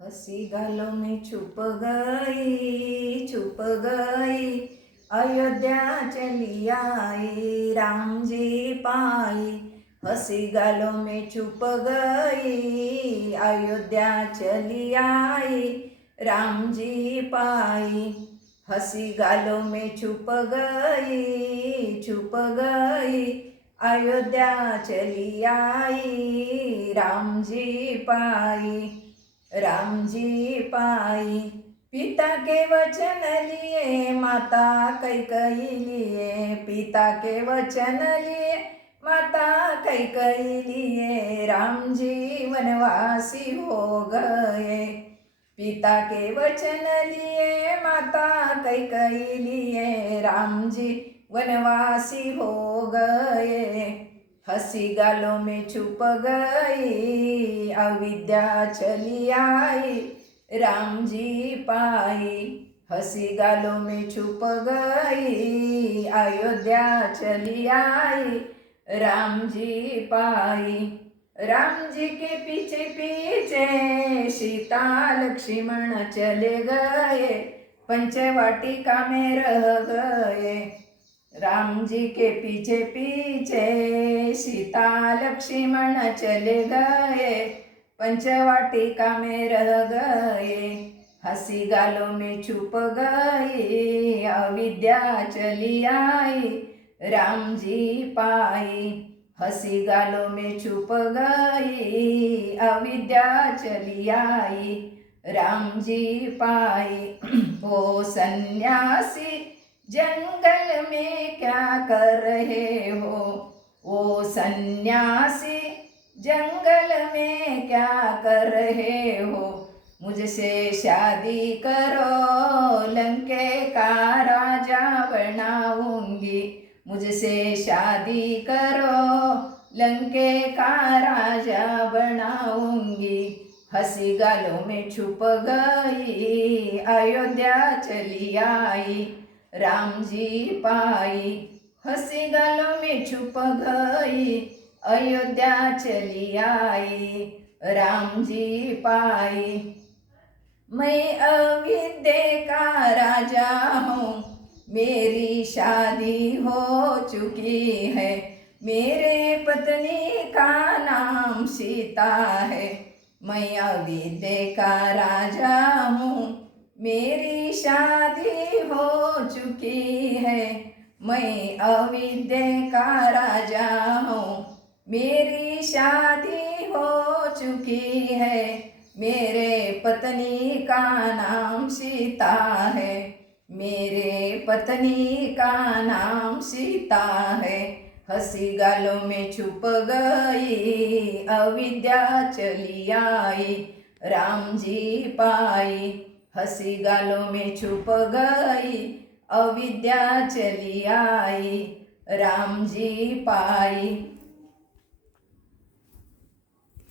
हंसी गालों में छुप गई, अयोध्या चली आई, राम जी पाई। हंसी गालों में छुप गई, अयोध्या चली आई, राम जी पाई। हंसी गालों में छुप गई, अयोध्या चली आई, राम जी पाई, राम जी पाई। पिता के वचन लिए माता कैकई लिए, पिता के वचन लिए माता कैकई लिए, राम जी वनवासी हो गए। पिता के वचन लिए माता कैकई लिए, राम जी वनवासी हो गए। हंसी गालों में छुप गई, अविद्या चली आई, राम जी पाई। हंसी गालों में छुप गई, अयोध्या चली आई, राम जी पाई। राम जी के पीछे पीछे सीता लक्ष्मण चले गए, पंचवाटिका में रह गए। राम जी के पीछे पीछे सीता लक्ष्मण चले गए, पंचवाटिका में रह गए। हंसी गालों में छुप गई, अविद्या चली आई, राम जी पाई। हंसी गालों में छुप गई, अविद्या चली आई, राम जी पाई। ओ सन्यासी जंगल में क्या कर रहे हो, ओ सन्यासी जंगल में क्या कर रहे हो। मुझसे शादी करो, लंके का राजा बनाऊंगी। मुझसे शादी करो, लंके का राजा बनाऊंगी। हंसी गालों में छुप गई, अयोध्या चली आई, राम जी पाई। हंसी गालों में छुप गई, अयोध्या चली आई, राम जी पाई। मैं अविद्या का राजा हूँ, मेरी शादी हो चुकी है। मेरे पत्नी का नाम सीता है। मैं अविद्या का राजा हूँ, मेरी शादी हो चुकी है। मैं अविद्या का राजा हूँ, मेरी शादी हो चुकी है। मेरे पत्नी का नाम सीता है, मेरे पत्नी का नाम सीता है। हंसी गालों में छुप गई, अविद्या चली आई, राम जी पाई। हंसी गालों में छुप गई, अविद्या चली आई, राम जी पाई।